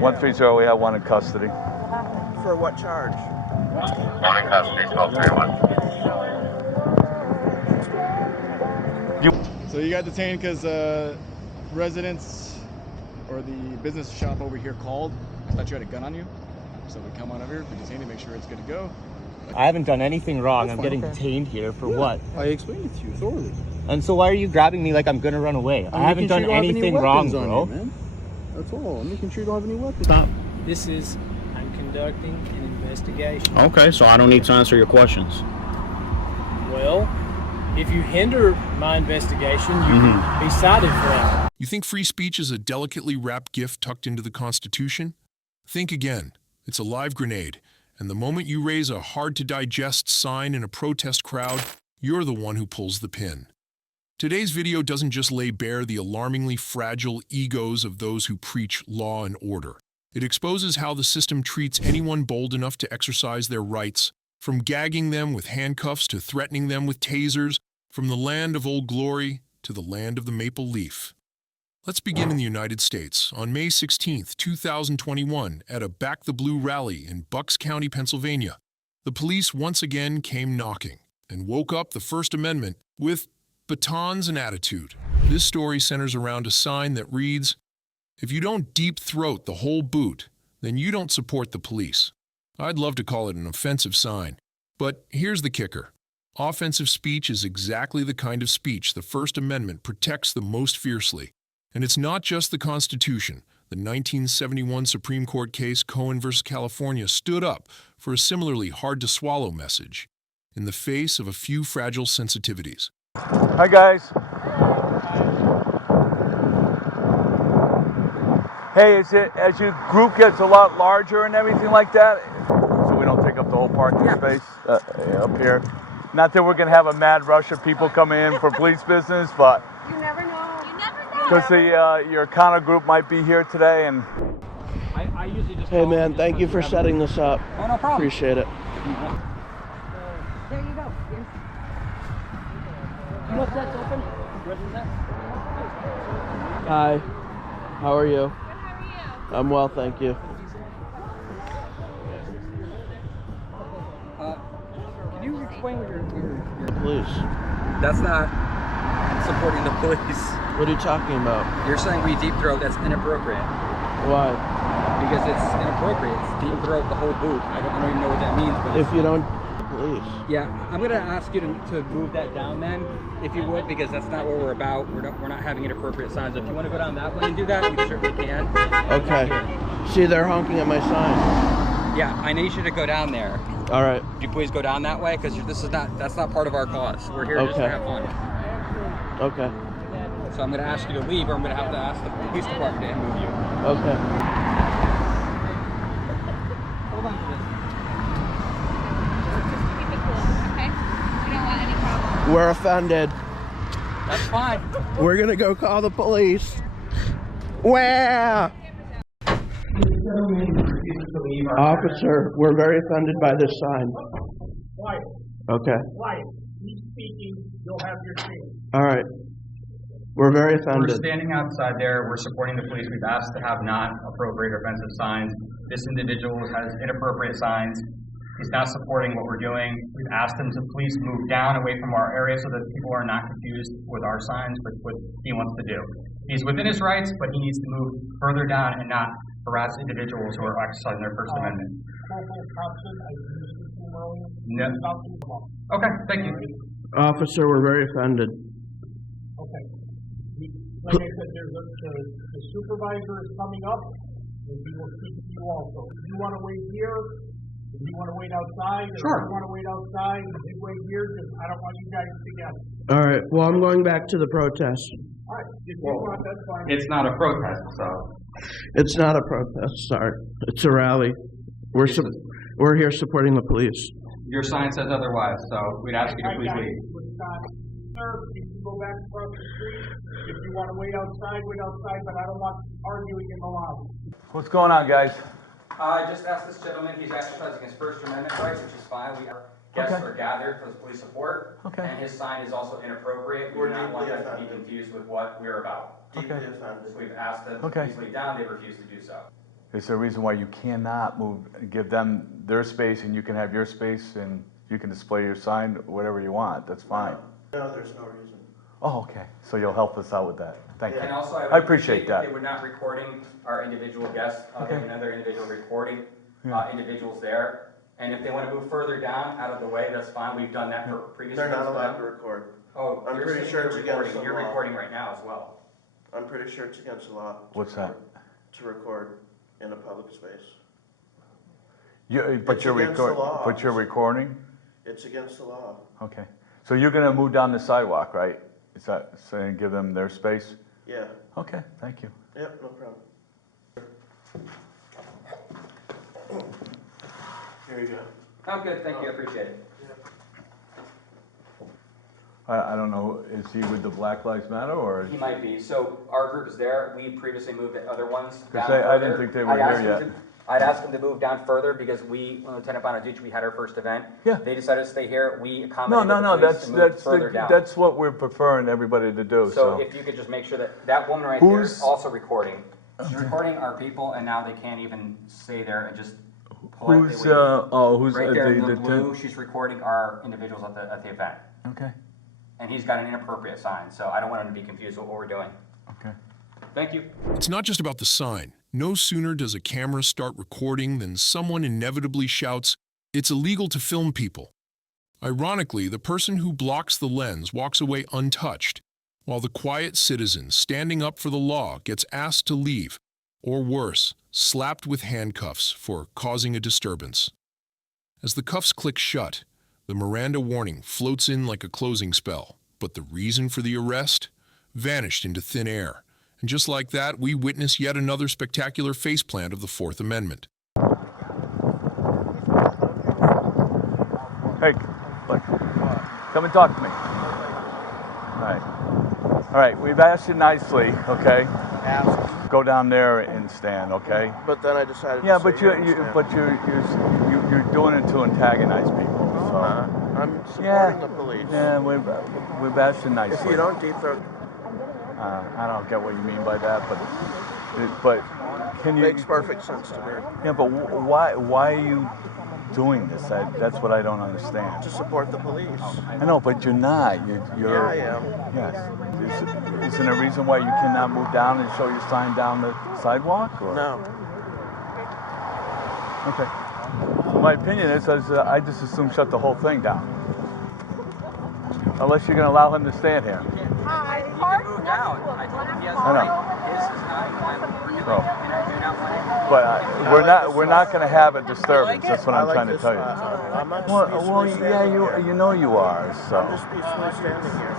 130, we have one in custody. For what charge? One in custody, 1231. So you got detained because residents or the business shop over here called. I thought you had a gun on you. So we come on over here, we detain you, make sure it's good to go. I haven't done anything wrong. I'm getting detained here for what? I explained it to you thoroughly. And so why are you grabbing me like I'm gonna run away? I haven't done anything wrong, bro. Man. That's all. I'm making sure you don't have any weapons. Stop. I'm conducting an investigation. Okay, so I don't need to answer your questions. Well, if you hinder my investigation, you can be cited for that. You think free speech is a delicately wrapped gift tucked into the Constitution? Think again. It's a live grenade, and the moment you raise a hard-to-digest sign in a protest crowd, you're the one who pulls the pin. Today's video doesn't just lay bare the alarmingly fragile egos of those who preach law and order. It exposes how the system treats anyone bold enough to exercise their rights, from gagging them with handcuffs to threatening them with tasers, from the land of Old Glory to the land of the maple leaf. Let's begin in the United States. On May 16, 2021, at a Back the Blue rally in Bucks County, Pennsylvania, the police once again came knocking and woke up the First Amendment with batons and attitude. This story centers around a sign that reads, "If you don't deep throat the whole boot, then you don't support the police." I'd love to call it an offensive sign, but here's the kicker. Offensive speech is exactly the kind of speech the First Amendment protects the most fiercely. And it's not just the Constitution. The 1971 Supreme Court case Cohen v. California stood up for a similarly hard-to-swallow message in the face of a few fragile sensitivities. Hi, guys. Hey, as your group gets a lot larger and everything like that, so we don't take up the whole parking space up here. Not that we're going to have a mad rush of people coming in for police business, but you never know. because your Connor group might be here today, and I usually just. Hey man, thank you for setting this up. Oh, no problem. Appreciate it. There you go. You know if that's open? Hi. How are you? Good, how are you? I'm well, thank you. Can you explain what your Police. That's not supporting the police. What are you talking about? You're saying we deep throat, that's inappropriate. Why? Because it's inappropriate. It's deep throat the whole boot. I don't even know what that means. But If you don't, police. yeah, I'm going to ask you to move that down then, if you would, because that's not what we're about. We're not having inappropriate signs. If you want to go down that way and do that, we certainly can. Okay. See, they're honking at my sign. Yeah, I need you to go down there. All right. Would you please go down that way? Because that's not part of our cause. We're here just to have fun. Okay. So I'm going to ask you to leave, or I'm going to have to ask the police department to move you. Okay. Hold on to this. Just keep it cool, okay? We don't want any problems. We're offended. That's fine. We're gonna go call the police. Wow. Officer, we're very offended by this sign. Quiet. Okay. Quiet. He's speaking. You'll have your chance. All right. We're very We're offended. standing outside there. We're supporting the police. We've asked to have not appropriate or offensive signs. This individual has inappropriate signs. He's not supporting what we're doing. We've asked him to please move down away from our area so that people are not confused with our signs, with what he wants to do. He's within his rights, but he needs to move further down and not harass individuals who are exercising their First Amendment. No. Okay, thank you. Officer, we're very offended. Okay. Like I said, the supervisor is coming up, and he will speak to you also. If you want to wait here, if you want to wait outside, Sure. If you want to wait outside, and you wait here, just I don't want you guys together. All right. Well, I'm going back to the protest. All right. If you want, that's fine. It's not a protest, so. It's not a protest. Sorry. It's a rally. We're here supporting the police. Your sign says otherwise, so we'd ask you to please leave. Sir, you can go back across the street. If you want to wait outside, but I don't want arguing in the lobby. what's going on, guys? I just asked this gentleman, he's exercising his First Amendment rights, which is fine. Guests are gathered for the police support. Okay. And his sign is also inappropriate. We do not want him to be confused with what we're about. Okay. So we've asked them to Okay. please leave down, they refuse to do so. Is there a reason why you cannot move, give them their space and you can have your space and you can display your sign, whatever you want? That's fine. No, there's no reason. Oh, okay. So you'll help us out with that. Thank you. And also, I I would appreciate if that. they were not recording our individual guests, Okay. another individual recording Yeah. individuals there. And if they want to move further down, out of the way, that's fine. We've done that for previous They're not events for allowed them. to record. Oh, I'm you're pretty saying sure you're it's recording. against the You're law. recording right now as well. I'm pretty sure it's against the law. What's that? To record in a public space. But It's you're against the law. But you're recording? It's against the law. Okay. So you're gonna move down the sidewalk, right? Is that saying give them their space? Yeah. Okay, thank you. Yep, no problem. Here you go. Oh, good. Thank you. I appreciate it. I don't know, is he with the Black Lives Matter or? He might be. So our group is there. We previously moved the other ones down I didn't further. think they were here yet. I'd asked them to move down further because when Lieutenant Bonaducci, we had our first event. Yeah. They decided to stay here. We No, accommodated no, the no, police and moved further down. that's what we're preferring everybody to do, So so. if you could just make sure that that woman right there is Who's- also recording. She's recording our people and now they can't even stay there and just politely Who's, leave. who's Right there in the the blue, she's recording our individuals at the event. Okay, And he's got an inappropriate sign, so I don't want him to be confused with what we're doing. okay. Thank you. It's not just about the sign. No sooner does a camera start recording than someone inevitably shouts, "It's illegal to film people." Ironically, the person who blocks the lens walks away untouched, while the quiet citizen standing up for the law gets asked to leave, or worse, slapped with handcuffs for causing a disturbance. As the cuffs click shut, the Miranda warning floats in like a closing spell, but the reason for the arrest vanished into thin air. And just like that, we witness yet another spectacular faceplant of the Fourth Amendment. Hey, look, come and talk to me. All right, we've asked you nicely, okay? Ask. Go down there and stand, okay? But then I decided Yeah, to but stay here and you're doing it to antagonize people, so. I'm supporting the police. Yeah, we've asked you nicely. If you don't deep throat, I don't get what you mean by that, but can you? makes perfect sense to me. Yeah, but why are you doing this? That's what I don't understand. To support the police. I know, but you're not. You're. Yeah, I am. Yes. Isn't there a reason why you cannot move down and show your sign down the sidewalk? Or? No. Okay. So my opinion is, I just assume shut the whole thing down. Unless you're going to allow him to stand here. He can move down. I told him he has I know. his is not. So, And I do not want it. but we're not going to have a disturbance. That's what I'm I like trying to this tell you. spot. I'm not just Well, peacefully standing here. you know you are. So. I'm just peacefully standing here.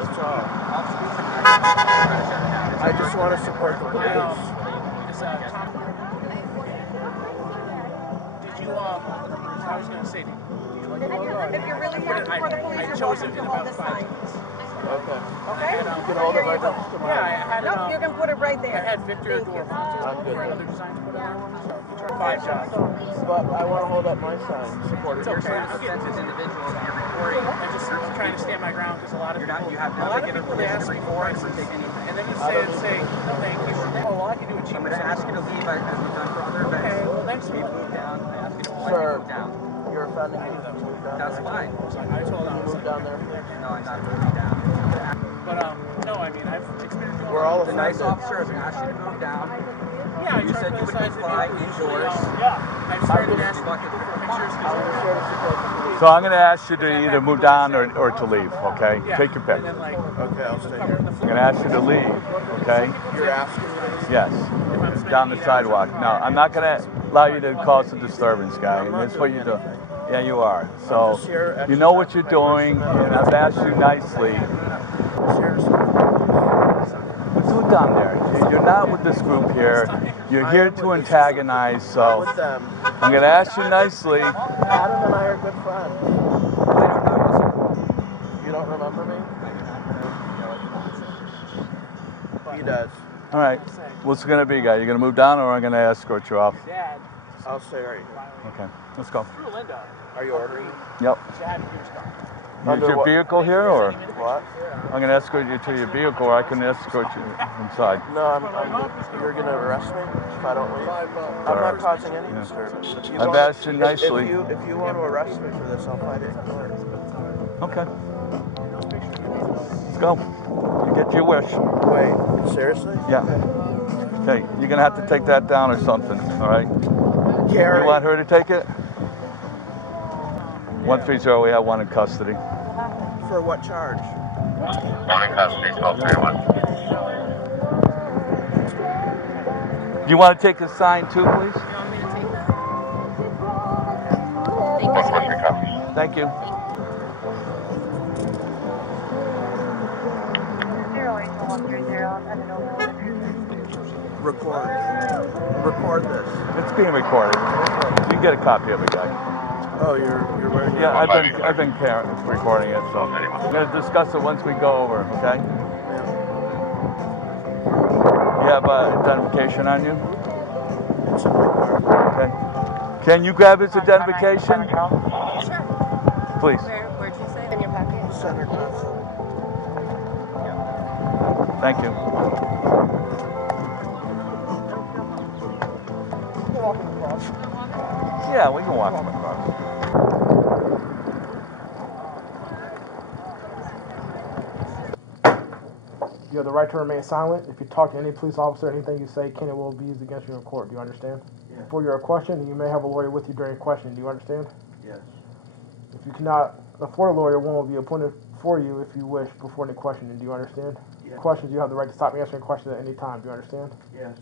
That's all. I just want to support the police. Did you, I was gonna say, If you're really happy for the police, I chose it in about 5 minutes. Okay. Okay? You can hold it right next to Yeah, I mine. had, Nope, you can put it right there. I had Victor do a I'm good. other design to put it on, so we tried 5 jobs. But I want to hold up my sign. Support it. It's okay. I'm getting Offensive individuals and you're recording. I'm trying to stand my ground because a lot of people, You have a not lot of given people, they permission ask to me record for or take prices, anything. and then you say, no thank you. Oh, well, I can do a cheap. I'm going to ask you to leave as we've done for other events. Okay, well, thanks. We've moved down. I ask you to Sir, move down. you're offending me. Move down That's there. fine. I told him. Move down there. No, I'm not moving down. But, no, I mean, I've experienced We're all The nice offended. officer has asked you to move down. Yeah, I You tried said for you the would size of the comply vehicle. indoors. Yeah, I've started asking Bucket people for for pictures I'm because just here to support the police. So I'm going to ask you to either move down or to leave. Okay? yeah, Take your pick. and then like Okay, I'll stay here. I'm going to ask you to leave. Okay? You're asking me to leave? Yes. Down the sidewalk. No, I'm not going to allow you to cause a disturbance, guy. And that's what you do. Yeah, you are. So just here you know what you're doing, and I've asked you nicely. I'm just here to support the police. But do it down there. You're not with this group here. You're here to antagonize. So With them. I'm going to ask you nicely. Adam and I are good friends. You don't remember me? He does. All right. What's it going to be, guy? You going to move down, or I'm going to escort you off? Dad I'll stay right here. Okay. Let's go. through Linda. Are you ordering? Yep. She had here's car. Is Under your what- vehicle here, or What? I'm going to escort you to your vehicle, or I can escort you inside? No, you're gonna arrest arrest me if I don't leave? I'm not causing any disturbance. If you I've want- asked you nicely. If you want to arrest me for this, I'll fight it in court. Okay. Let's go. You get your wish. Wait, seriously? Yeah. Okay, you're gonna have to take that down or something, all right? Gary. You want her to take it? 130, we have one in custody. For what charge? One in custody, 1231. You want to take his sign too, please? Thank you. Record this. It's being recorded. You can get a copy of it, guy. Oh, you're wearing. Yeah, I've been recording it, so I'm gonna discuss it once we go over. Okay. You have identification on you? It's in my car. Okay. Can you grab his identification? Sure. Please. Where'd you say? In your packet? Center console. Thank you. Yeah, we can walk him across. You have the right to remain silent. If you talk to any police officer, anything you say can and will be used against you in court. Do you understand? Yes. For your question, you may have a lawyer with you during questioning. Do you understand? Yes. If you cannot afford a lawyer, one will be appointed for you if you wish before any questioning. Do you understand? Yes. Questions, you have the right to stop answering questions at any time. Do you understand? Yes.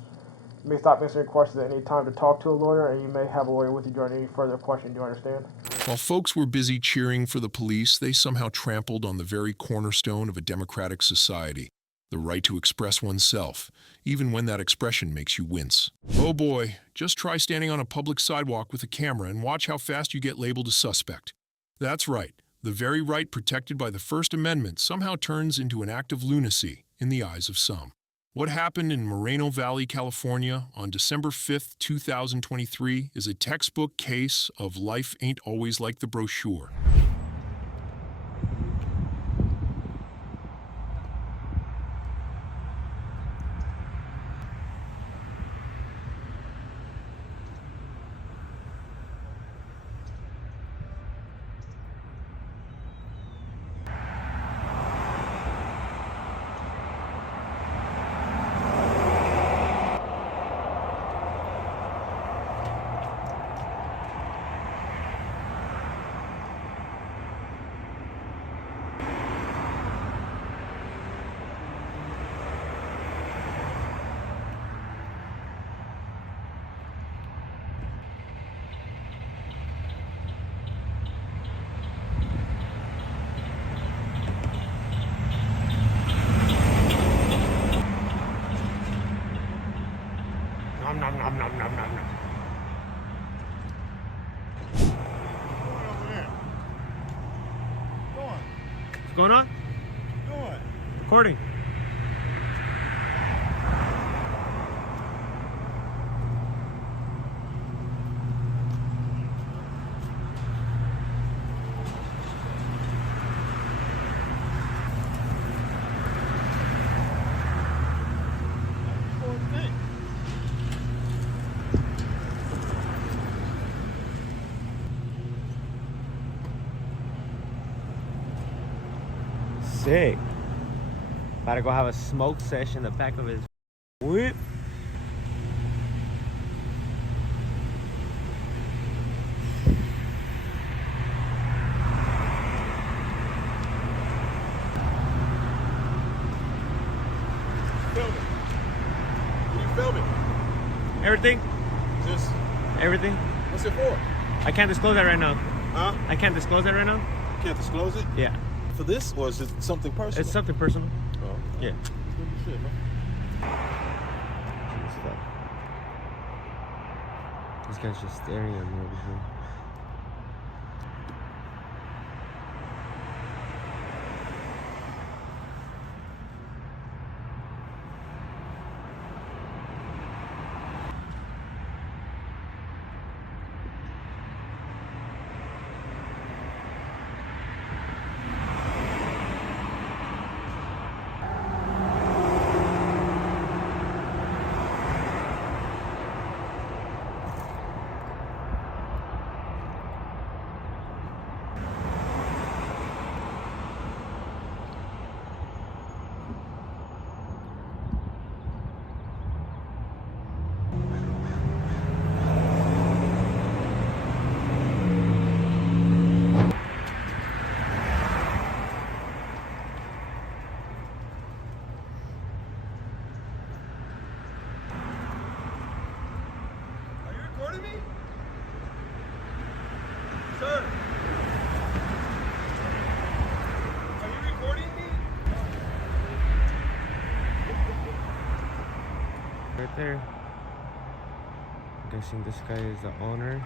You may stop answering questions at any time to talk to a lawyer, and you may have a lawyer with you during any further question. Do you understand? While folks were busy cheering for the police, they somehow trampled on the very cornerstone of a democratic society, the right to express oneself, even when that expression makes you wince. Oh boy, just try standing on a public sidewalk with a camera and watch how fast you get labeled a suspect. That's right, the very right protected by the First Amendment somehow turns into an act of lunacy in the eyes of some. What happened in Moreno Valley, California on December 5th, 2023 is a textbook case of life ain't always like the brochure. What's going on? Recording. Sick. About to go have a smoke session in the back of his whip. Everything? Just Everything? what's it for? I can't disclose that right now. Huh? I can't disclose that right now? You can't disclose it? Yeah. For this, or is it something personal? It's something personal. Oh, Yeah. shit, man. This guy's just staring at me over here. recording me? Sir? Are you recording me? Right there. I'm guessing this guy is the owner.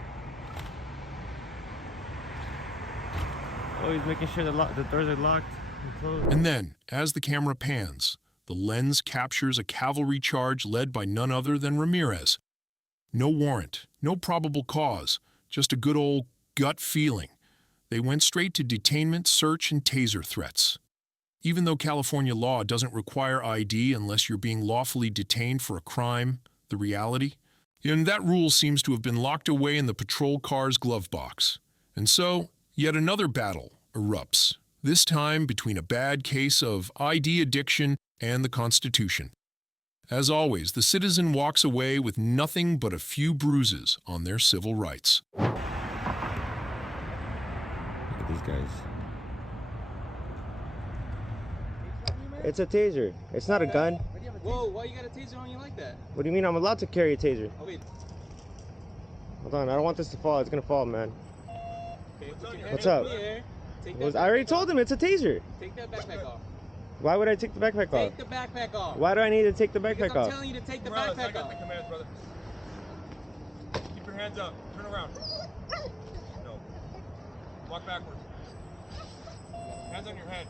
Oh, he's making sure the doors are locked and closed. And then, as the camera pans, the lens captures a cavalry charge led by none other than Ramirez. No warrant, no probable cause, just a good old gut feeling. They went straight to detainment, search, and taser threats. Even though California law doesn't require ID unless you're being lawfully detained for a crime, the reality? And that rule seems to have been locked away in the patrol car's glove box. And so, yet another battle erupts, this time between a bad case of ID addiction and the Constitution. As always, the citizen walks away with nothing but a few bruises on their civil rights. Look at these guys. It's a taser. It's not a gun. Whoa, why you got a taser on you like that? What do you mean I'm allowed to carry a taser? Oh, wait. Hold on, I don't want this to fall. It's gonna fall, man. Okay, What's up? I already told him it's a taser. Take that backpack off. Why would I take the backpack off? Take the backpack off. Why do I need to take the Because backpack I'm off? telling you to take the Morales, backpack I got off. the commands, brother. Keep your hands up. Turn around. No. Walk backwards. Hands on your head.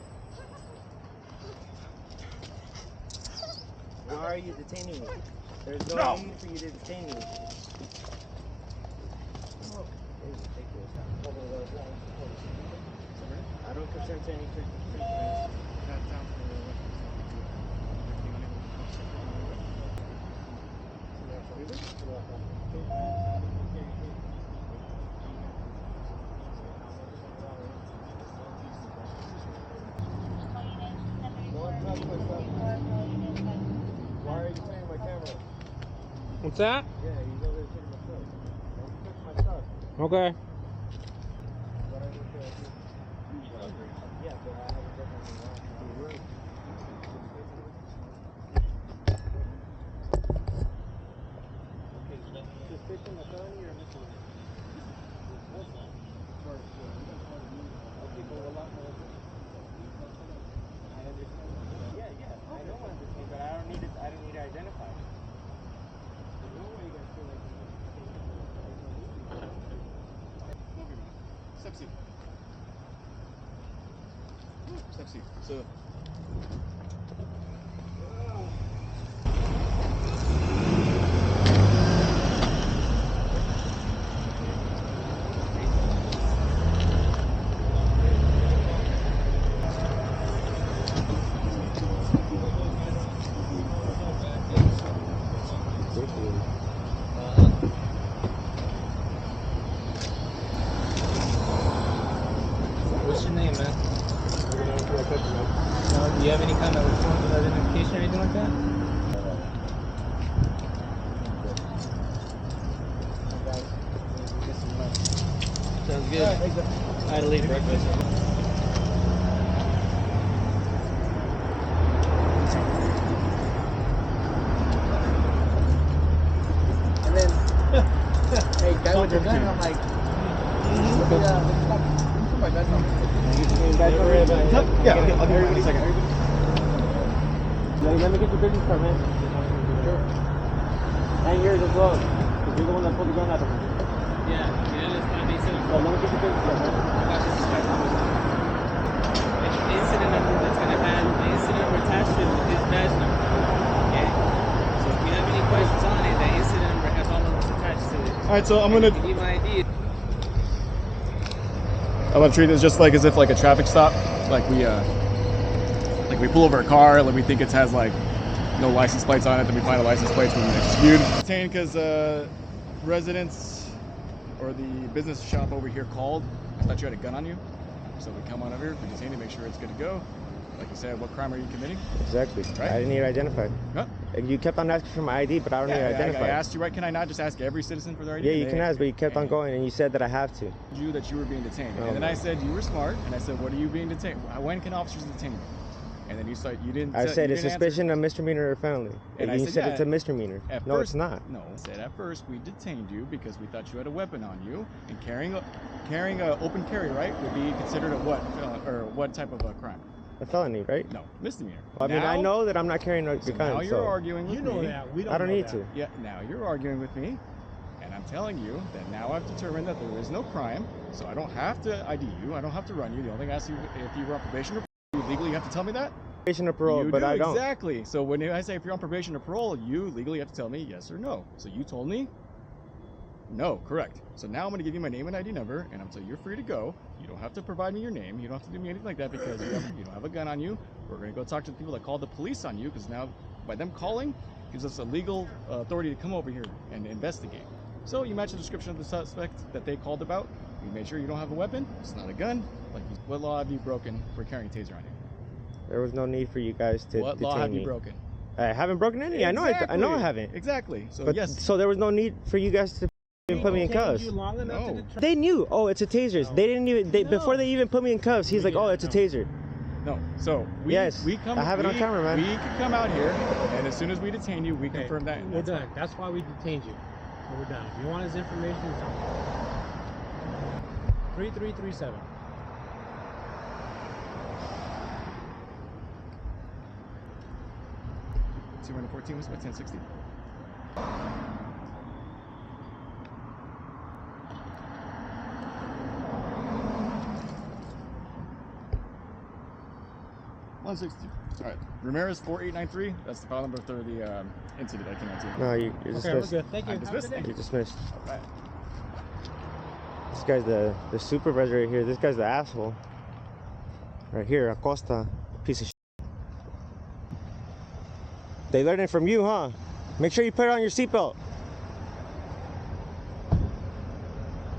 Why are you detaining me? There's no need for you to detain me. I don't consent to any treatment. Why are you playing my camera? What's that? Yeah, he's over there taking my stuff. Don't touch my stuff. Okay. What I need to do. Yeah, but I haven't done anything wrong. Suspicion of felony or misdemeanor? Okay, but a lot more. I understand. Yeah, I know what I'm saying, but I don't need to identify. There's no way you guys feel like Step C. Step C. So. What's your name, man? Do you have any kind of form of identification or anything like that? Sounds good. I had to leave breakfast. And then, hey, guy with the gun, I'm like, my best number. Yeah, I'll give you a second. Let me get the business card, man. Sure. And yours as well. Because you're the one that pulled the gun out of me. Yeah, that's fine. They said so let me get the business card, man. The incident number that's going to have the incident number attached to his badge number. Okay? So if you have any questions on it, that incident number has all of this attached to it. Alright, so I'm gonna. Give me my ID. I want to treat this just like as if like a traffic stop. Like we pull over a car, like we think it has like no license plates on it, then we find a license plate when it's skewed. Detained because residents or the business shop over here called. Thought you had a gun on you. So we come on over here, we detain you, make sure it's good to go. Like you said, what crime are you committing? Exactly. Right? I didn't need to identify. Huh? You kept on asking for my ID, but I don't need to identify. I asked you, right? Can I not just ask every citizen for their ID? Yeah, you can ask, but you kept on going, and you said that I have to. That you were being detained. Oh, and then man. I said you were smart, and I said, what are you being detained? When can officers detain you? and then you didn't. I said you it's didn't suspicion of misdemeanor or felony. And you I said said, it's a misdemeanor. No, it's not. No, I said at first we detained you because we thought you had a weapon on you, and carrying a open carry, right, would be considered a what type of a crime? A felony, right? No, misdemeanor. Well, I mean, I know that I'm not carrying a gun. Now you're arguing with me. You know that. We don't I don't know need that. to. Yeah, now you're arguing with me, and I'm telling you that now I've determined that there is no crime, so I don't have to ID you. I don't have to run you. The only thing I ask you if you were on probation or you legally have to tell me that. Probation or parole, You but do, I don't. Exactly. So when I say if you're on probation or parole, you legally have to tell me yes or no. So you told me no, correct. So now I'm going to give you my name and ID number, and I'm saying you're free to go. You don't have to provide me your name. You don't have to do me anything like that because you don't have a gun on you. We're going to go talk to the people that called the police on you because now by them calling gives us a legal authority to come over here and investigate. So you match the description of the suspect that they called about. We made sure you don't have a weapon. It's not a gun. What law have you broken for carrying a taser on you? There was no need for you guys to What detain law have me. you broken? I haven't broken any. Exactly. I know I haven't. Exactly. So But, yes. So there was no need for you guys to put me in cuffs. No. They knew. Oh, it's a taser. No. They didn't even. No. Before they even put me in cuffs, he's like, "Oh, it's a taser." No. So Yes, we come. I have it on camera, man. We can come out here, and as soon as we detain you, we confirm that. We're done. That's why we detained you. So we're done. If you want his information, it's on 3337. $214 was about 1060. $160. All right. Ramirez 4893. That's the file number for the incident I came out to. No, you're Okay, dismissed. we're good. Thank you. I'm dismissed. Thank you. You're dismissed. All right. This guy's the supervisor right here. This guy's the asshole. Right here, Acosta, piece of shit. They learned it from you, huh? Make sure you put it on your seatbelt.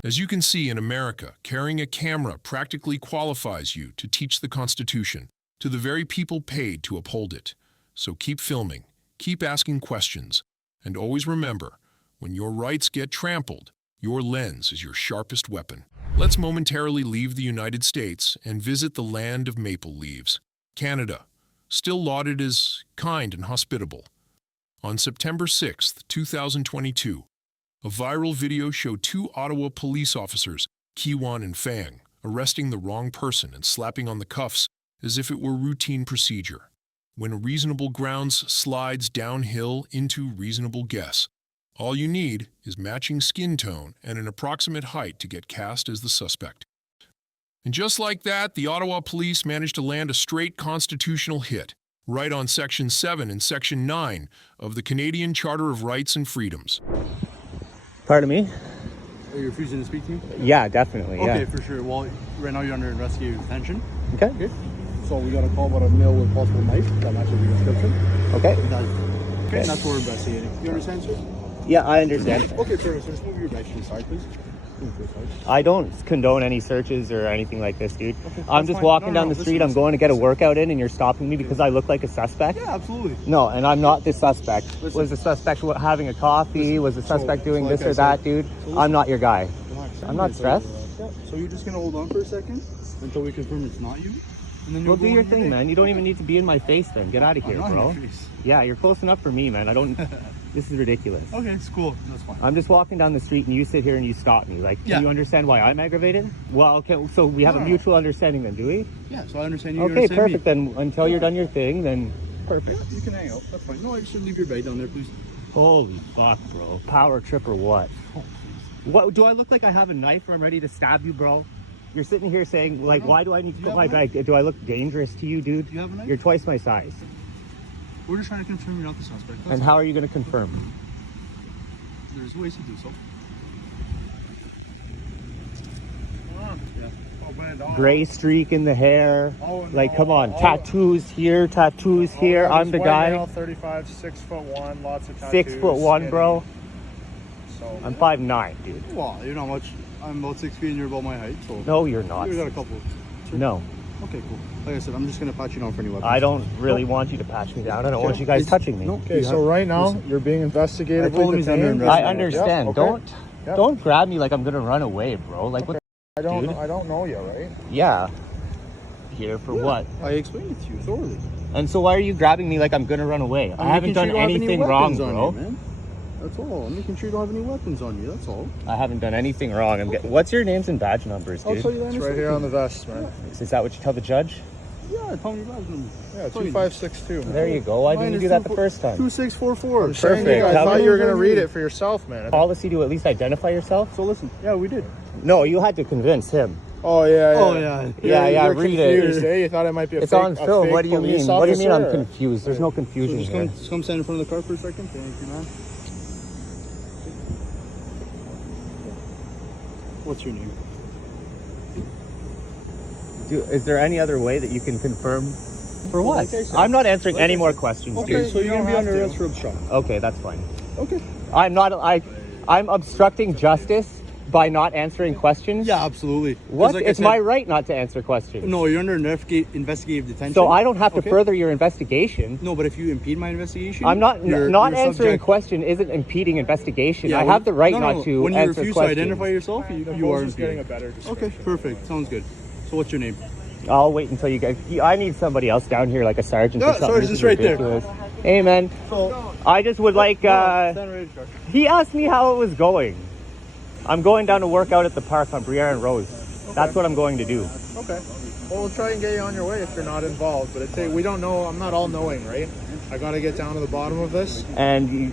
As you can see in America, carrying a camera practically qualifies you to teach the Constitution to the very people paid to uphold it. So keep filming, keep asking questions, and always remember, when your rights get trampled, your lens is your sharpest weapon. Let's momentarily leave the United States and visit the land of maple leaves, Canada, still lauded as kind and hospitable. On September 6, 2022, a viral video showed two Ottawa police officers, Kiwan and Fang, arresting the wrong person and slapping on the cuffs as if it were routine procedure. When reasonable grounds slides downhill into reasonable guess, all you need is matching skin tone and an approximate height to get cast as the suspect. And just like that, the Ottawa police managed to land a straight constitutional hit, right on Section 7 and Section 9 of the Canadian Charter of Rights and Freedoms. Pardon me? Are you refusing to speak to me? Yeah, definitely. Okay, for sure. Well, right now you're under investigative detention. Okay. Okay. So we got a call about a male with possible knife that matches the description. Okay. Okay, and that's what we're investigating. You understand, sir? Yeah, I understand. Okay, perfect. So just move your badge to the side, please. Move to the side. I don't condone any searches or anything like this, dude. Okay, I'm just walking down the street. listen, I'm going to get a workout in, and you're stopping me because I look like a suspect? Yeah, absolutely. No, and I'm not the suspect. Listen. Was the suspect having a coffee? Was the suspect doing like this I or said, that, dude? I'm not your guy. Relax. I'm not stressed. Yeah. So you're just gonna hold on for a second until we confirm it's not you, and then Well, you'll do go your on thing, day. man. You don't even need to be in my face then. Get out of here, I'm not bro. in your face. Yeah, you're close enough for me, man. I don't... This is ridiculous. Okay, it's cool. That's fine. I'm just walking down the street and you sit here and you stop me. Like, Yeah. do you understand why I'm aggravated? Well, okay, so we have a mutual understanding then, do we? Yeah, so I understand you. Okay, understand perfect. Me. Then until you're done your thing, then perfect. Yeah, you can hang out. That's fine. No, I should leave your bag down there, please. Holy fuck, bro. Power trip or what? What, do I look like I have a knife or I'm ready to stab you, bro? You're sitting here saying, like, why do I need to put my bag? Do I look dangerous to you, dude? You have a knife? You're twice my size. We're just trying to confirm you're not the suspect. That's And all. how are you going to confirm? There's ways to do so. Yeah. Gray streak in the hair. Oh, Like, no. come on. Oh. Tattoos here, tattoos here. I'm the White guy. male, 35, 6'1", lots of tattoos. 6'1", bro. So I'm 5'9", dude. Well, you're not much. I'm about 6 feet and you're about my height, so. No, you're not. You got a couple. Sure. No. Okay, cool. Like I said, I'm just gonna pat you down for any weapons. I don't really want you to patch me down. I don't want you guys touching me. Okay, so right now you're being investigated. I told him he's under investigation. I understand. Yep, okay. Don't grab me like I'm gonna run away, bro. Like what? I don't dude? know you, right? Yeah. Here for what? I explained it to you thoroughly. And so why are you grabbing me like I'm gonna run away? I haven't done anything wrong, bro. Man. That's all. I'm making sure you don't have any weapons on you. That's all. I haven't done anything wrong. What's your names and badge numbers, dude? I'll tell you that in a It's right second. here on the vest, man. Is that what you tell the judge? Yeah, tell me your badge number. Yeah, 2562. Man. There you go. Why didn't you do that the first time? 2644. Perfect. I thought you were gonna read it for yourself, man. Policy to at least identify yourself. So listen. Yeah, we did. No, you had to convince him. Oh yeah. Oh yeah. Yeah. You're Read confused, it. eh? You thought it might be a It's fake, on film. What do you mean? What do you mean I'm officer? confused? There's no confusion So here. just come stand in front of the car for a second. Thank you, man. What's your name? Is there any other way that you can confirm? For what? Like I said. I'm not answering any more questions, Okay, dude. so you're gonna be under arrest for obstruction. Okay, that's fine. Okay. I'm obstructing justice by not answering questions. Yeah, absolutely. What? Like It's I said, my right not to answer questions. No, you're under investigative detention. So I don't have to Okay. further your investigation. No, but if you impede my investigation, I'm not you're answering subject. question isn't impeding investigation. Yeah, I have the right no, not to when you answer refuse questions. to identify yourself, you are Just getting impeding. a better description. Okay, perfect. Sounds good. So what's your name? I'll wait until you guys. I need somebody else down here, like a sergeant. Yeah, or something. sergeant's This is right there. ridiculous. Hey, man. I just would like. He asked me how it was going. I'm going down to work out at the park on Briere and Rose. That's what I'm going to do. Okay. Well, we'll try and get you on your way if you're not involved. But we don't know. I'm not all knowing, right? I got to get down to the bottom of this. And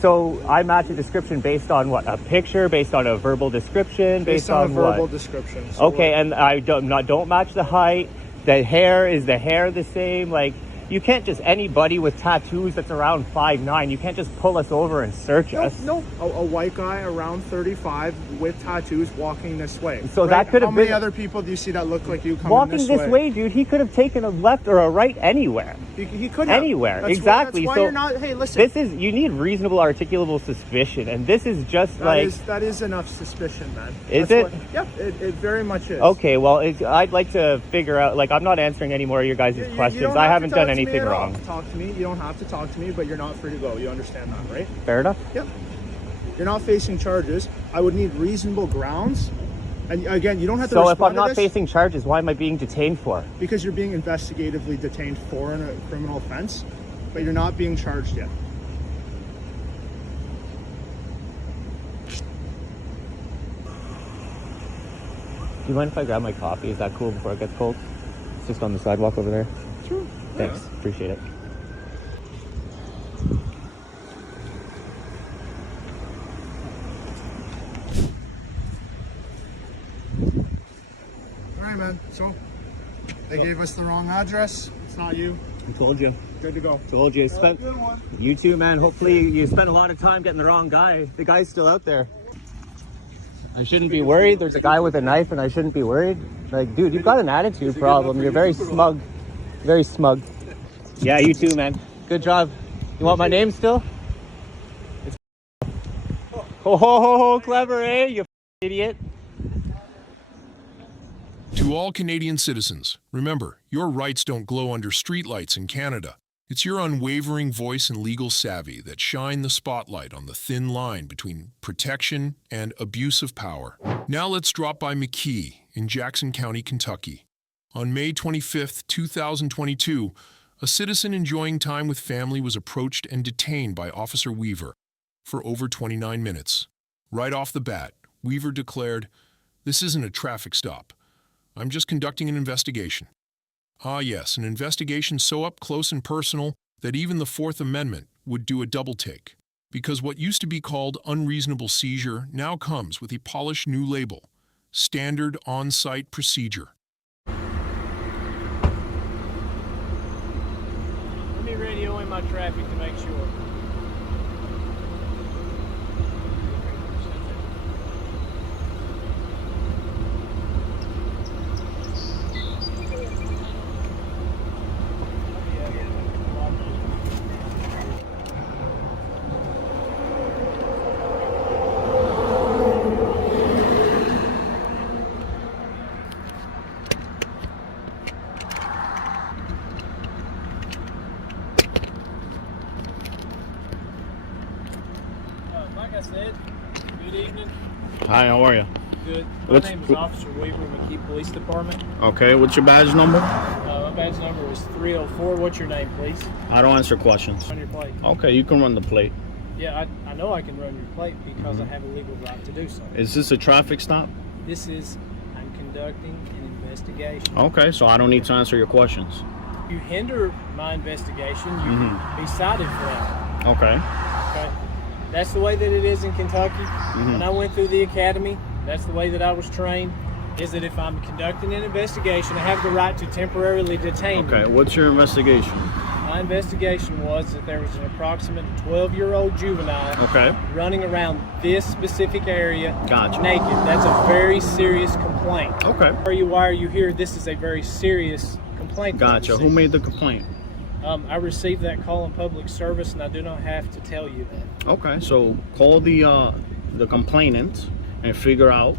so I match a description based on what? A picture, based on a verbal description, based on a on verbal what? description. So Okay, and I don't match the height. The hair, is the hair the same? Like, you can't just, anybody with tattoos that's around 5'9", you can't just pull us over and search us. No, a white guy around 35 with tattoos walking this way. So that could have How many been- other people do you see that look like you coming Walking this way, dude, he could have taken a left or a right anywhere. He could have. Anywhere, That's exactly. Why, that's why So you're not. Hey, listen. you need reasonable articulable suspicion, and this is just That is enough suspicion, man. Is That's it? Yeah, it very much is. Okay, well, I'd like to figure out, like, I'm not answering any more of your guys' You questions. don't I have to haven't talk done to me anything at all. wrong. Talk to me. You don't have to talk to me, but you're not free to go. You understand that, right? Fair enough. Yep. You're not facing charges. I would need reasonable grounds. And again, you don't have to So respond if I'm to not this facing charges, why am I being detained for? because you're being investigatively detained for a criminal offense, but you're not being charged yet. Do you mind if I grab my coffee? Is that cool before it gets cold? It's just on the sidewalk over there. Sure. Thanks. Appreciate it. All right, man. So they gave us the wrong address. It's not you. I told you. Good to go. Told you. You too, man. Hopefully you spent a lot of time getting the wrong guy. The guy's still out there. I shouldn't be worried. There's a guy with a knife and I shouldn't be worried. Like, dude, you've got an attitude problem. You're very smug. Very smug. Yeah, you too, man. Good job. You want my name still? It's oh, clever, eh? You idiot. To all Canadian citizens, remember, your rights don't glow under streetlights in Canada. It's your unwavering voice and legal savvy that shine the spotlight on the thin line between protection and abuse of power. Now let's drop by McKee in Jackson County, Kentucky. On May 25, 2022, a citizen enjoying time with family was approached and detained by Officer Weaver for over 29 minutes. Right off the bat, Weaver declared, "This isn't a traffic stop. I'm just conducting an investigation." Ah yes, an investigation so up close and personal that even the Fourth Amendment would do a double take. Because what used to be called unreasonable seizure now comes with a polished new label, Standard On-Site Procedure. Let me radio in my traffic to make sure. Like I said, Good evening. Hi, how are you? Good. My name is Officer Weaver, McKee Police Department. Okay, what's your badge number? My badge number is 304. What's your name, please? I don't answer questions. On your plate. Okay, you can run the plate. Yeah, I know I can run your plate because I have a legal right to do so. Is this a traffic stop? I'm conducting an investigation. Okay, so I don't need to answer your questions. If you hinder my investigation, you can be cited for that. Okay. Okay. That's the way that it is in Kentucky. When I went through the academy, that's the way that I was trained, is that if I'm conducting an investigation, I have the right to temporarily detain you. Okay, what's your investigation? My investigation was that there was an approximate 12-year-old juvenile running around this specific area naked. That's a very serious complaint. Okay. Why are you here? This is a very serious complaint. Gotcha. Who made the complaint? I received that call in public service, and I do not have to tell you that. Okay, so call the complainant and figure out,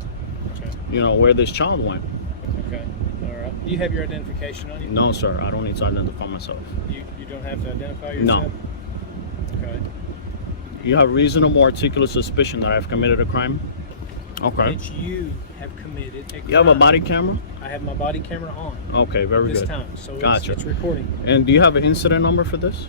where this child went. Okay. All right. Do you have your identification on you? No, sir. I don't need to identify myself. You don't have to identify yourself? No. Okay. You have reasonable articulate suspicion that I've committed a crime? Okay. That you have committed a crime. You have a body camera? I have my body camera on. Okay, very good. This time, so gotcha. it's recording. And do you have an incident number for this?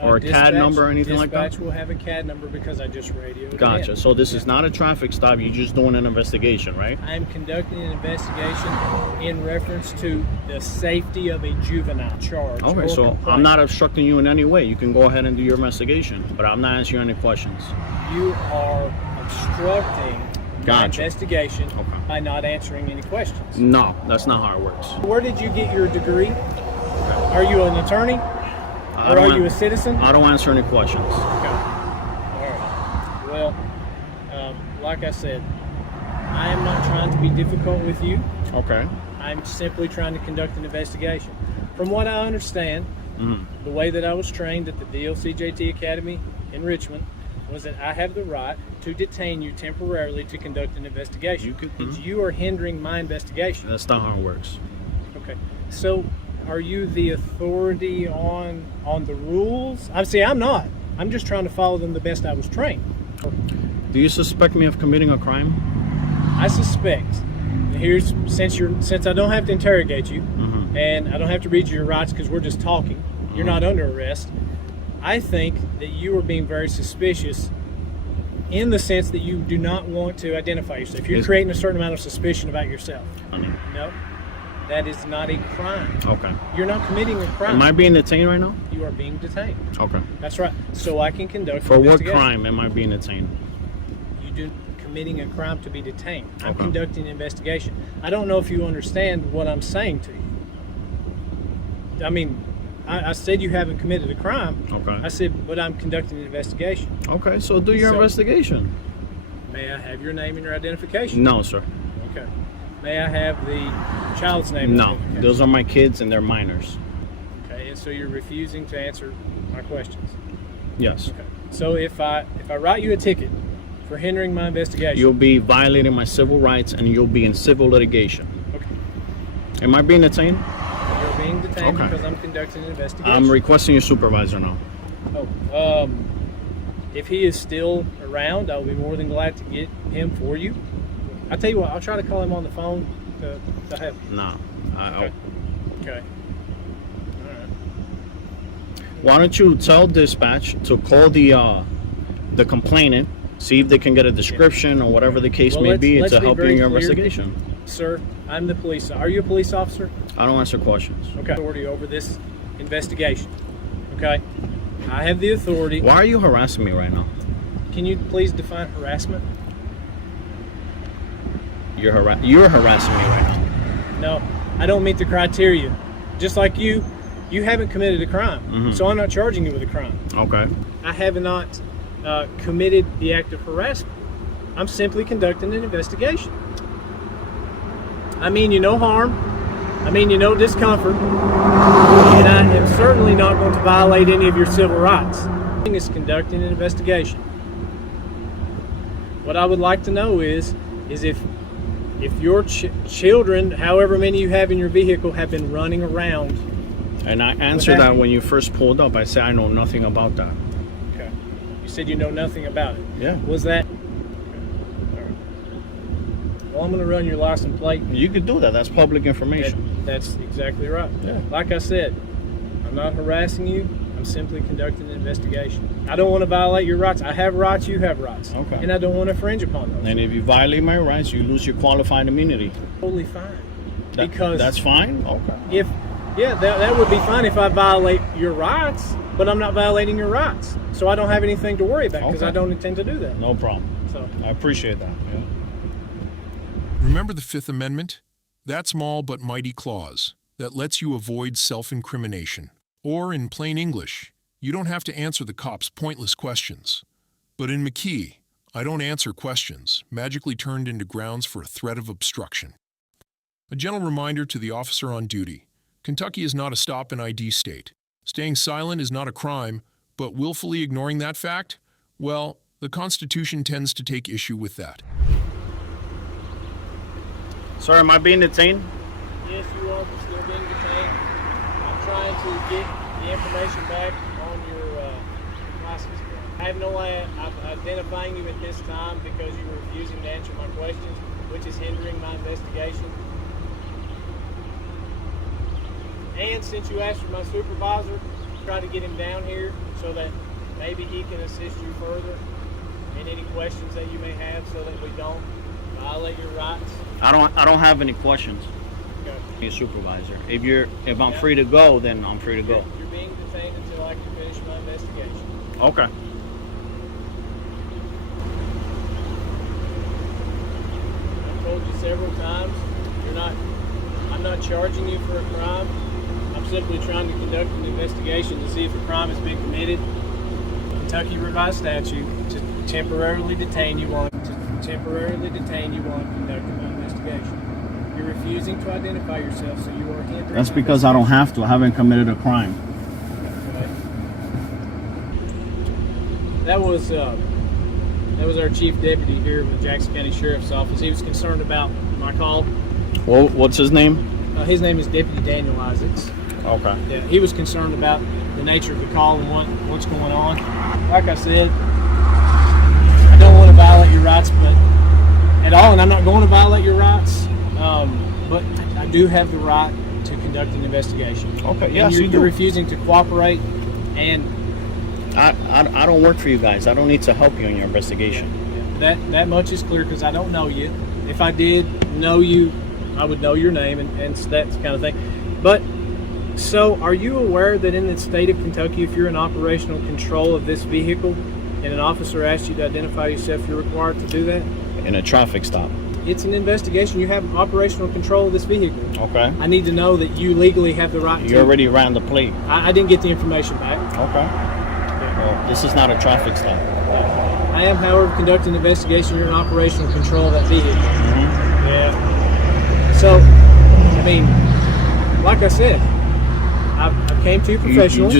Or a CAD number or anything like that? Dispatch will have a CAD number because I just radioed Gotcha. it. So this is not a traffic stop. You're just doing an investigation, right? I am conducting an investigation in reference to the safety of a juvenile charge. Okay, so I'm not obstructing you in any way. You can go ahead and do your investigation, but I'm not answering any questions. You are obstructing my investigation by not answering any questions. No, that's not how it works. Where did you get your degree? Are you an attorney? Or are you a citizen? I don't answer any questions. Okay. All right. Well, like I said, I am not trying to be difficult with you. Okay. I'm simply trying to conduct an investigation. From what I understand, the way that I was trained at the DLCJT Academy in Richmond was that I have the right to detain you temporarily to conduct an investigation. You are hindering my investigation. That's not how it works. Okay. So, are you the authority on the rules? I'm not. I'm just trying to follow them the best I was trained. Do you suspect me of committing a crime? I suspect. Since I don't have to interrogate you, and I don't have to read you your rights because we're just talking. You're not under arrest. I think that you are being very suspicious in the sense that you do not want to identify yourself. You're creating a certain amount of suspicion about yourself. No. That is not a crime. Okay. You're not committing a crime. Am I being detained right now? You are being detained. Okay. That's right. So I can conduct For an what investigation. crime am I being detained? You do committing a crime to be detained. I'm conducting an investigation. I don't know if you understand what I'm saying to you. I mean, I said you haven't committed a crime. Okay. I said, but I'm conducting an investigation. Okay, so do your investigation. May I have your name and your identification? No, sir. Okay. May I have the child's name? No, those are my kids and they're minors. Okay, and so you're refusing to answer my questions? Yes. Okay. So if I write you a ticket for hindering my investigation, You'll be violating my civil rights and you'll be in civil litigation. Okay. Am I being detained? You're being detained because I'm conducting an investigation. I'm requesting your supervisor now. Oh, if he is still around, I'll be more than glad to get him for you. I'll tell you what, I'll try to call him on the phone to have. No. Okay. Why don't you tell dispatch to call the complainant, see if they can get a description or whatever the case may be to help you in your investigation. Sir, I'm the police. Are you a police officer? I don't answer questions. Okay. Authority over this investigation. Okay. I have the authority. Why are you harassing me right now? Can you please define harassment? You're harassing me right now. No, I don't meet the criteria. Just like you haven't committed a crime, so I'm not charging you with a crime. Okay. I have not committed the act of harassment. I'm simply conducting an investigation. I mean you no harm. I mean you no discomfort. And I am certainly not going to violate any of your civil rights. Is conducting an investigation. What I would like to know is if your children, however many you have in your vehicle, have been running around. And I answered that when you first pulled up. I said I know nothing about that. Okay. You said you know nothing about it. Yeah. Was that well, I'm going to run your license plate. You could do that. That's public information. That's exactly right. Yeah. Like I said, I'm not harassing you. I'm simply conducting an investigation. I don't want to violate your rights. I have rights, you have rights. Okay. And I don't want to infringe upon those. And if you violate my rights, you lose your qualified immunity. Totally fine. Because that's fine? Okay. That would be fine if I violate your rights, but I'm not violating your rights. So I don't have anything to worry about because I don't intend to do that. No problem. So I appreciate that. Yeah. Remember the Fifth Amendment? That small but mighty clause that lets you avoid self-incrimination. Or, in plain English, you don't have to answer the cops' pointless questions. But in McKee, I don't answer questions magically turned into grounds for a threat of obstruction. A gentle reminder to the officer on duty. Kentucky is not a stop and ID state. Staying silent is not a crime, but willfully ignoring that fact, well, the Constitution tends to take issue with that. Sir, am I being detained? yes, you are still being detained. I'm trying to get the information back on your license. I have no way of identifying you at this time because you were refusing to answer my questions, which is hindering my investigation. And since you asked for my supervisor, try to get him down here so that maybe he can assist you further in any questions that you may have so that we don't violate your rights. I don't have any questions. Okay. Your supervisor. If I'm free to go, then I'm free to go. You're being detained until I can finish my investigation. Okay. I've told you several times, I'm not charging you for a crime. I'm simply trying to conduct an investigation to see if a crime has been committed. Kentucky revised statute to temporarily detain you on conducting my investigation. You're refusing to identify yourself, so you are hindering. That's because I don't have to. I haven't committed a crime. Okay. That was our chief deputy here with Jackson County Sheriff's Office. He was concerned about my call. Well, what's his name? His name is Deputy Daniel Isaacs. Okay. Yeah, he was concerned about the nature of the call and what's going on. Like I said, I don't want to violate your rights, but at all, and I'm not going to violate your rights. But I do have the right to conduct an investigation. Okay. Yes, and you're refusing to cooperate, and I don't work for you guys. I don't need to help you in your investigation. That much is clear because I don't know you. If I did know you, I would know your name and that kind of thing. But so, are you aware that in the state of Kentucky, if you're in operational control of this vehicle and an officer asks you to identify yourself, you're required to do that? In a traffic stop. It's an investigation. You have operational control of this vehicle. Okay. I need to know that you legally have the right to. You already ran the plate. I didn't get the information back. Okay. Well, this is not a traffic stop. I am, however, conducting an investigation. You're in operational control of that vehicle. Mm-hmm. Yeah. So, I mean, like I said, I came to you professional.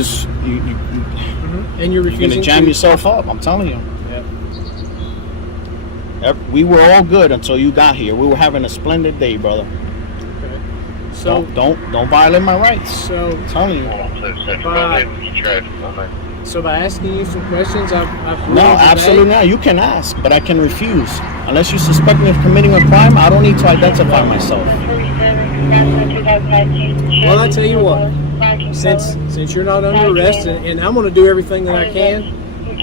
And you're refusing. You're gonna jam yourself up. I'm telling you. Yep. We were all good until you got here. We were having a splendid day, brother. Okay. So don't violate my rights. So I'm telling you. So by asking you some questions, I've No, absolutely not. You can ask, but I can refuse. Unless you suspect me of committing a crime, I don't need to identify myself. Well, I tell you what, since you're not under arrest, and I'm going to do everything that I can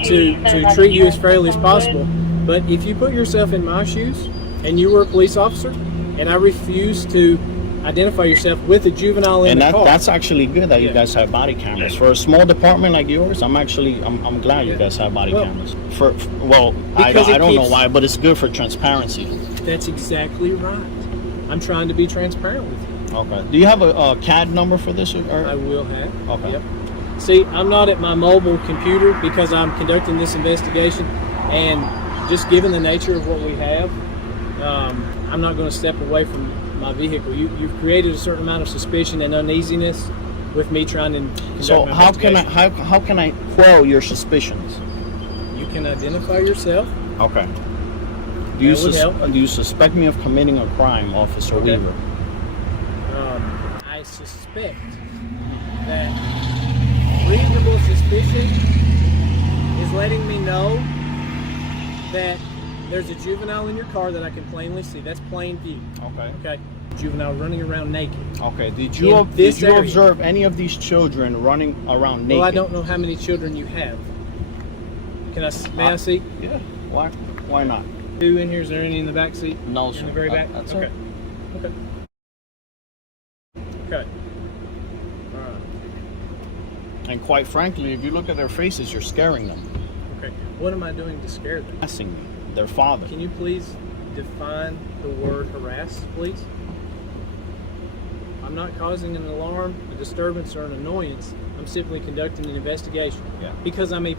to treat you as fairly as possible, but if you put yourself in my shoes, and you were a police officer, and I refuse to identify yourself with a juvenile in the car. That's actually good that you guys have body cameras. For a small department like yours, I'm glad you guys have body cameras. I don't know why, but it's good for transparency. That's exactly right. I'm trying to be transparent with you. Okay. Do you have a CAD number for this? I will have. Okay. Yep. See, I'm not at my mobile computer because I'm conducting this investigation, and just given the nature of what we have, I'm not going to step away from my vehicle. You've created a certain amount of suspicion and uneasiness with me trying to conduct So my how investigation. can I quell your suspicions? You can identify yourself. Okay. Do you suspect me of committing a crime, Officer Weaver? I suspect that reasonable suspicion is letting me know that There's a juvenile in your car that I can plainly see. That's plain view. Okay. Okay. Juvenile running around naked. Okay. Did In you this area. observe any of these children running around naked? Well, I don't know how many children you have. May I see? Yeah. Why not? Two in here. Is there any in the back seat? No, sir. In the very back. That's okay. it. Okay. Okay. All right. And quite frankly, if you look at their faces, you're scaring them. Okay. What am I doing to scare them? Harassing me. Their father. Can you please define the word harass, please? I'm not causing an alarm, a disturbance, or an annoyance. I'm simply conducting an investigation. Yeah. Because I'm a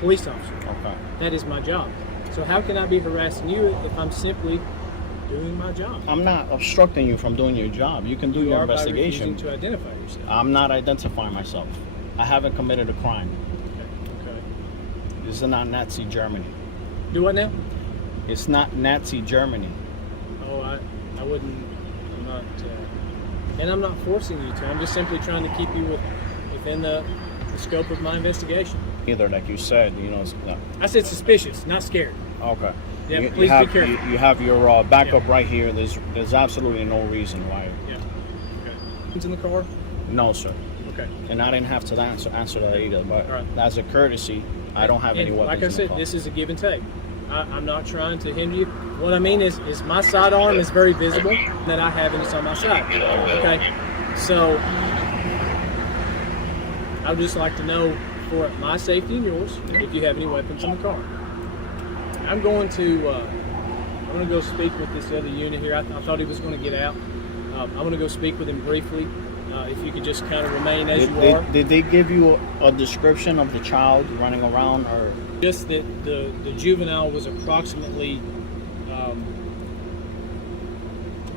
police officer. Okay. That is my job. So how can I be harassing you if I'm simply doing my job? I'm not obstructing you from doing your job. You can do your investigation. By refusing to identify yourself. I'm not identifying myself. I haven't committed a crime. Okay. This is not Nazi Germany. Do what now? It's not Nazi Germany. Oh, I wouldn't. I'm not. And I'm not forcing you to. I'm just simply trying to keep you within the scope of my investigation. Either, like you said, no. I said suspicious, not scared. Okay. Yeah, please be careful. You have your backup right here. There's absolutely no reason why. Yeah. Okay. Who's in the car? No, sir. Okay. And I didn't have to answer that either. But right. As a courtesy, I don't have any weapons. Like I in the said, car. this is a give and take. I'm not trying to hinder you. What I mean is my sidearm is very visible that I have, and it's on my side. Okay. So I would just like to know, for my safety and yours, if you have any weapons in the car. I'm going to go speak with this other unit here. I thought he was going to get out. I'm going to go speak with him briefly. If you could just kind of remain as you are. Did they give you a description of the child running around, or just that the juvenile was approximately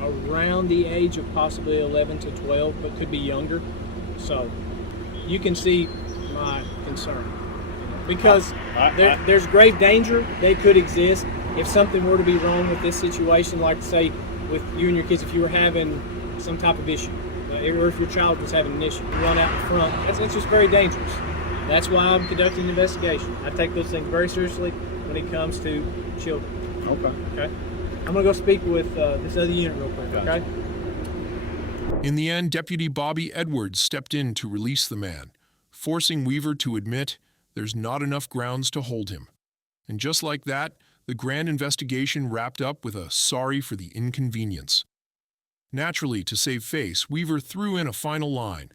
around the age of possibly 11 to 12, but could be younger. So you can see my concern, because there's grave danger. They could exist if something were to be wrong with this situation, like say with you and your kids, if you were having some type of issue, or if your child was having an issue, you run out in front. That's just very dangerous. That's why I'm conducting an investigation. I take those things very seriously when it comes to children. Okay. I'm going to go speak with this other unit real quick, okay? In the end, Deputy Bobby Edwards stepped in to release the man, forcing Weaver to admit there's not enough grounds to hold him. And just like that, the grand investigation wrapped up with a sorry for the inconvenience. Naturally, to save face, Weaver threw in a final line.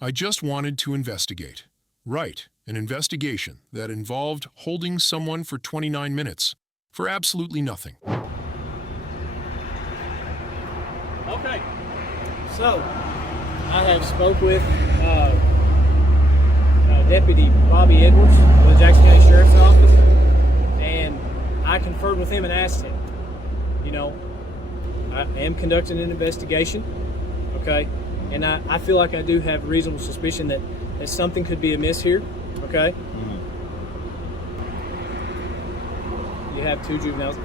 I just wanted to investigate. Right, an investigation that involved holding someone for 29 minutes for absolutely nothing. Okay, so I have spoke with Deputy Bobby Edwards of the Jackson County Sheriff's Office, and I conferred with him and asked him, I am conducting an investigation, okay, and I feel like I do have reasonable suspicion that something could be amiss here, okay? Mm-hmm. You have two juveniles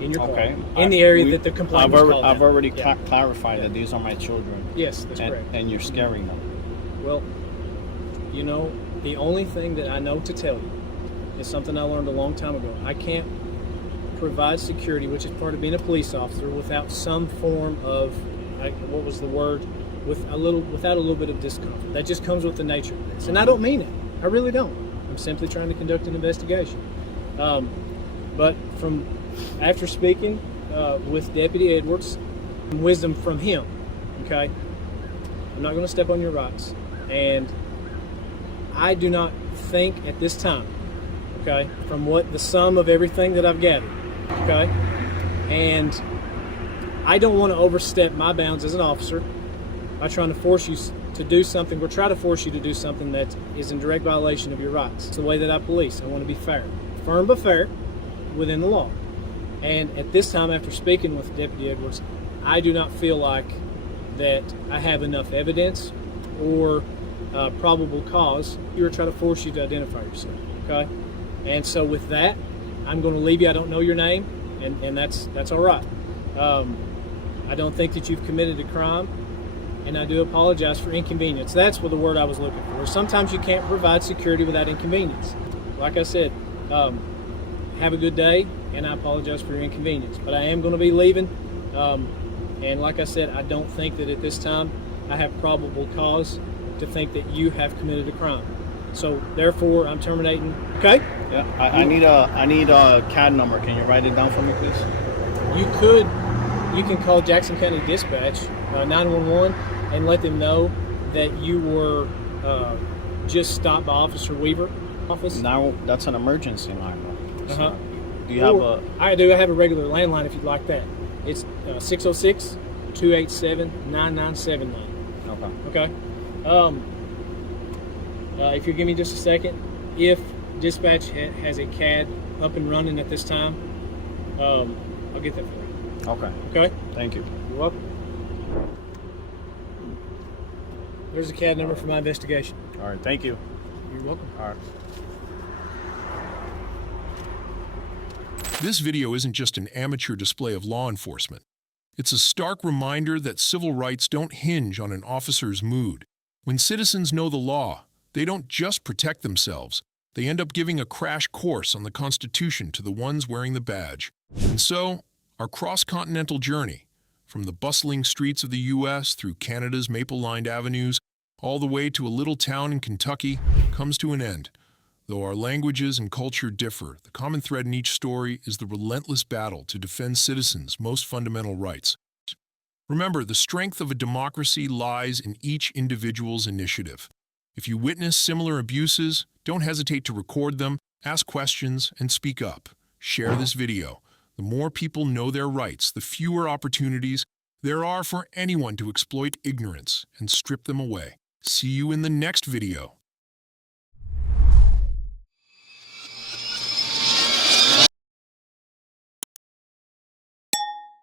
in your car, in the area that the complaint was called I've already clarified that these are my children. Yes, that's correct. And you're scaring them. Well, the only thing that I know to tell you is something I learned a long time ago. I can't provide security, which is part of being a police officer, without some form of, what was the word? Without a little bit of discomfort. That just comes with the nature of this. And I don't mean it. I really don't. I'm simply trying to conduct an investigation. But after speaking with Deputy Edwards, wisdom from him, okay, I'm not going to step on your rights. And I do not think at this time, okay, from the sum of everything that I've gathered, okay, and I don't want to overstep my bounds as an officer by trying to force you to do something, or try to force you to do something that is in direct violation of your rights. It's the way that I police. I want to be fair. Firm but fair within the law. And at this time, after speaking with Deputy Edwards, I do not feel like that I have enough evidence or probable cause. You were trying to force you to identify yourself, okay? And so with that, I'm going to leave you. I don't know your name, and that's all right. I don't think that you've committed a crime, and I do apologize for inconvenience. That's what the word I was looking for. Sometimes you can't provide security without inconvenience. Like I said, have a good day, and I apologize for your inconvenience. But I am going to be leaving, and like I said, I don't think that at this time I have probable cause to think that you have committed a crime. So therefore, I'm terminating. Okay? Yeah, I need a CAD number. Can you write it down for me, please? You can call Jackson County Dispatch 911 and let them know that you were just stopped by Officer Weaver office. Now that's an emergency line. Uh-huh. Do you have a? I do. I have a regular landline if you'd like that. It's 606-287-9979. Okay. Okay. If you give me just a second, if dispatch has a CAD up and running at this time, I'll get that for you. Okay. Okay. Thank you. You're welcome. There's a CAD number for my investigation. All right. Thank you. You're welcome. All right. This video isn't just an amateur display of law enforcement. It's a stark reminder that civil rights don't hinge on an officer's mood. When citizens know the law, they don't just protect themselves. They end up giving a crash course on the Constitution to the ones wearing the badge. And so, our cross-continental journey, from the bustling streets of the U.S. through Canada's maple-lined avenues, all the way to a little town in Kentucky, comes to an end. Though our languages and culture differ, the common thread in each story is the relentless battle to defend citizens' most fundamental rights. Remember, the strength of a democracy lies in each individual's initiative. If you witness similar abuses, don't hesitate to record them, ask questions, and speak up. Share this video. The more people know their rights, the fewer opportunities there are for anyone to exploit ignorance and strip them away. See you in the next video.